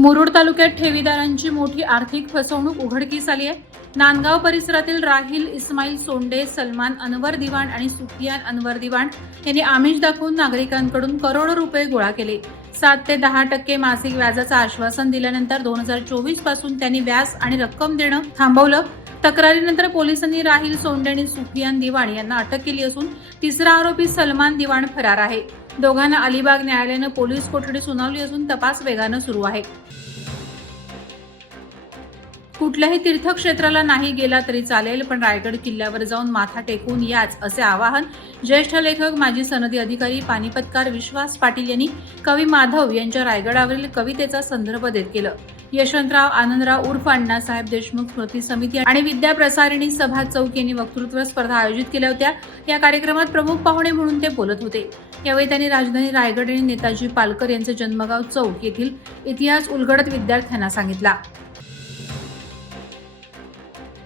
मुरुड तालुक्यात ठेवीदारांची मोठी आर्थिक फसवणूक उघडकीस आली आहे। नांदगाव परिसरातील राहिल इस्माईल सोंडे, सलमान अनवर दिवाण आणि सुफियान अनवर दिवाण यांनी आमिष दाखवून नागरिकांकडून करोडो रुपये गोळा केले। 7 ते 10% मासिक व्याजाचं आश्वासन दिल्यानंतर 2024 पासून त्यांनी व्याज आणि रक्कम देणं थांबवलं। तक्रारीनंतर पोलिसांनी राहिल सोंडे आणि सुफियान दिवाण यांना अटक केली असून तिसरा आरोपी सलमान दिवाण फरार आहे। दोघांना अलिबाग न्यायालयानं पोलीस कोठडी सुनावली असून तपास वेगानं सुरू आहे। कुठल्याही तीर्थक्षेत्राला नाही गेला तरी चालेल, पण रायगड किल्ल्यावर जाऊन माथा टेकून याच, असे आवाहन ज्येष्ठ लेखक माजी सनदी अधिकारी पानिपतकार विश्वास पाटील यांनी कवी माधव यांच्या रायगडावरील कवितेचा संदर्भ देत केलं। यशवंतराव आनंदराव उर्फ अण्णासाहेब देशमुख स्मृती समिती आणि विद्या प्रसारिणी सभा चौक यांनी वक्तृत्व स्पर्धा आयोजित केल्या होत्या। या कार्यक्रमात प्रमुख पाहुणे म्हणून ते बोलत होते। यावेळी त्यांनी राजधानी रायगड आणि नेताजी पालकर यांचे जन्मगाव चौक येथील इतिहास उलगडत विद्यार्थ्यांना सांगितला।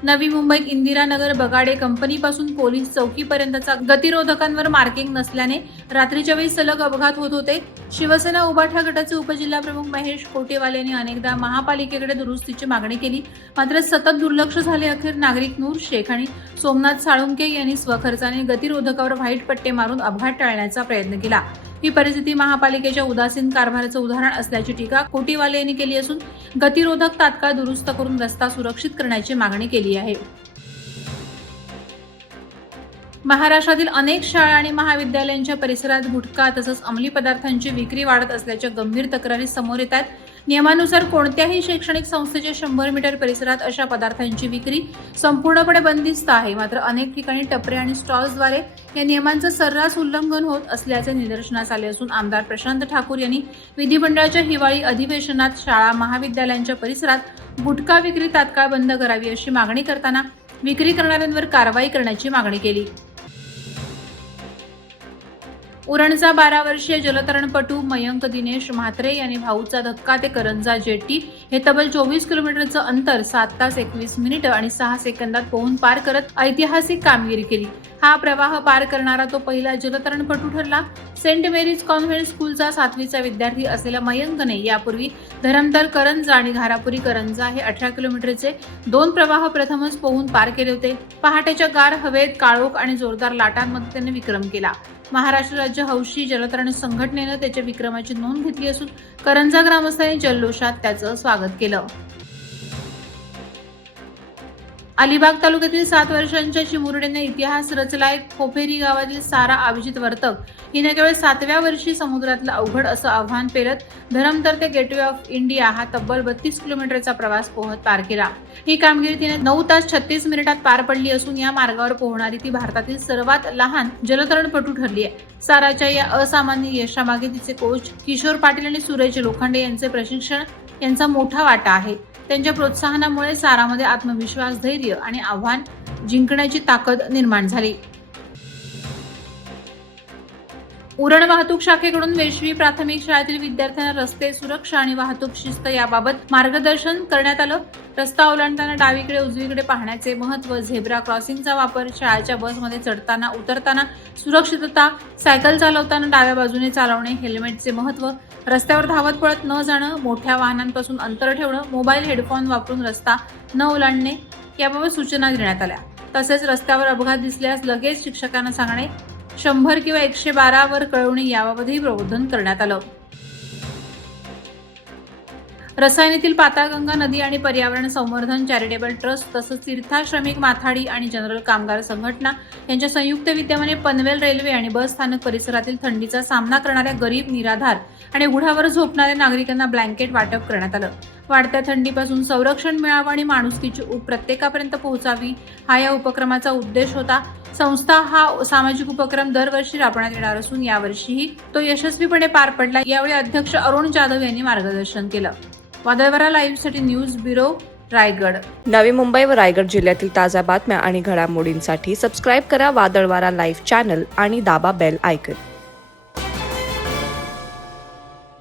नवी मुंबईत इंदिरानगर बगाडे कंपनीपासून पोलीस चौकीपर्यंतचा गतिरोधकांवर मार्किंग नसल्याने रात्रीच्या वेळी सलग अपघात होत होते। शिवसेना उबाठा गटाचे उपजिल्हाप्रमुख महेश कोटेवाले यांनी अनेकदा महापालिकेकडे दुरुस्तीची मागणी केली, मात्र सतत दुर्लक्ष झाले। अखेर नागरिक नूर शेख आणि सोमनाथ साळुंके यांनी स्वखर्चाने गतिरोधकावर व्हाईट पट्टे मारून अपघात टाळण्याचा प्रयत्न केला। ही परिस्थिती महापालिकेच्या उदासीन कारभाराचं उदाहरण असल्याची टीका कोटीवाले यांनी केली असून गतिरोधक तात्काळ दुरुस्त करून रस्ता सुरक्षित करण्याची मागणी केली आहे। महाराष्ट्रातील अनेक शाळा आणि महाविद्यालयांच्या परिसरात गुटखा तसंच अंमली पदार्थांची विक्री वाढत असल्याच्या गंभीर तक्रारी समोर येत आहेत। नियमानुसार कोणत्याही शैक्षणिक संस्थेच्या 100 मीटर परिसरात अशा पदार्थांची विक्री संपूर्णपणे बंदिस्त आहे, मात्र अनेक ठिकाणी टपरे आणि स्टॉल्सद्वारे या नियमांचं सर्रास उल्लंघन होत असल्याचे निदर्शनास आले असून आमदार प्रशांत ठाकूर यांनी विधिमंडळाच्या हिवाळी अधिवेशनात शाळा महाविद्यालयांच्या परिसरात गुटखा विक्री तात्काळ बंद करावी अशी मागणी करताना विक्री करणाऱ्यांवर कारवाई करण्याची मागणी केली। उरणचा 12 वर्षीय जलतरणपटू मयंक दिनेश म्हात्रे यांनी भाऊचा धक्का ते करंजा जेट्टी हे तब्बल 24 किलोमीटरचं अंतर 7 तास 21 मिनिटं आणि 6 सेकंदात पोहून पार करत ऐतिहासिक कामगिरी केली। हा प्रवाह पार करणारा तो पहिला जलतरणपटू ठरला। सेंट मेरीज कॉन्व्हेंट स्कूलचा 7वीचा विद्यार्थी असलेल्या मयंकने यापूर्वी धरमतर करंजा आणि घारापुरी करंजा हे 18 किलोमीटरचे 2 प्रवाह प्रथमच पोहून पार केले होते। पहाटेच्या गार हवेत काळोख आणि जोरदार लाटांमध्ये त्याने विक्रम केला। महाराष्ट्र राज्य हौशी जलतरण संघटनेनं त्याच्या विक्रमाची नोंद घेतली असून करंजा ग्रामस्थांनी जल्लोषात त्याचं स्वागत केलं। अलिबाग तालुक्यातील 7 वर्षांच्या चिमुरडीने इतिहास रचलाय। खोपेरी गावातील सारा अभिजित वर्तक हिने केवळ 7व्या वर्षी समुद्रातलं अवघड असं आव्हान पेलत धरमतर ते गेटवे ऑफ इंडिया हा तब्बल 32 किलोमीटरचा प्रवास पोहत पार केला। ही कामगिरी तिने 9 तास 36 मिनिटात पार पडली असून या मार्गावर पोहणारी ती भारतातील सर्वात लहान जलतरणपटू ठरली आहे। साराच्या या असामान्य यशामागे तिचे कोच किशोर पाटील आणि सुरेश लोखंडे यांचे प्रशिक्षण यांचा मोठा वाटा आहे। त्यांच्या प्रोत्साहनामुळे सारामध्ये आत्मविश्वास, धैर्य आणि आव्हान जिंकण्याची ताकद निर्माण झाली। उरण वाहतूक शाखेकडून वेशवी प्राथमिक शाळेतील विद्यार्थ्यांना रस्ते सुरक्षा आणि वाहतूक शिस्त याबाबत मार्गदर्शन करण्यात आलं। रस्ता ओलांडताना डावीकडे उजवीकडे पाहण्याचे महत्त्व, झेब्रा क्रॉसिंगचा वापर, शाळेच्या बसमध्ये चढताना उतरताना सुरक्षितता, सायकल चालवताना डाव्या बाजूने चालवणे, हेल्मेटचे महत्त्व, रस्त्यावर धावत पळत न जाणं, मोठ्या वाहनांपासून अंतर ठेवणं, मोबाईल हेडफोन वापरून रस्ता न ओलांडणे याबाबत सूचना देण्यात आल्या। तसेच रस्त्यावर अपघात दिसल्यास लगेच शिक्षकांना सांगणे, 100 किंवा 112 वर कळवणे याबाबतही प्रबोधन करण्यात आलं। रसायनीतील पाताळगंगा नदी आणि पर्यावरण संवर्धन चॅरिटेबल ट्रस्ट तसंच तीर्थाश्रमिक माथाडी आणि जनरल कामगार संघटना यांच्या संयुक्त विद्यमाने पनवेल रेल्वे आणि बस स्थानक परिसरातील थंडीचा सामना करणाऱ्या गरीब, निराधार आणि उघड्यावर झोपणाऱ्या नागरिकांना ब्लँकेट वाटप करण्यात आलं। वाढत्या थंडीपासून संरक्षण मिळावं आणि माणुसकीची ऊब प्रत्येकापर्यंत पोहोचावी हा या उपक्रमाचा उद्देश होता। संस्था हा सामाजिक उपक्रम दरवर्षी राबवण्यात येणार असून यावर्षीही तो यशस्वीपणे पार पडला। यावेळी अध्यक्ष अरुण जाधव यांनी मार्गदर्शन केलं। वादळवारा लाईव्हसाठी न्यूज ब्युरो, रायगड। नवी मुंबई व रायगड जिल्ह्यातील ताज्या बातम्या आणि घडामोडींसाठी सबस्क्राईब करा वादळवारा लाईव्ह चॅनल आणि दाबा बेल आयकॉन।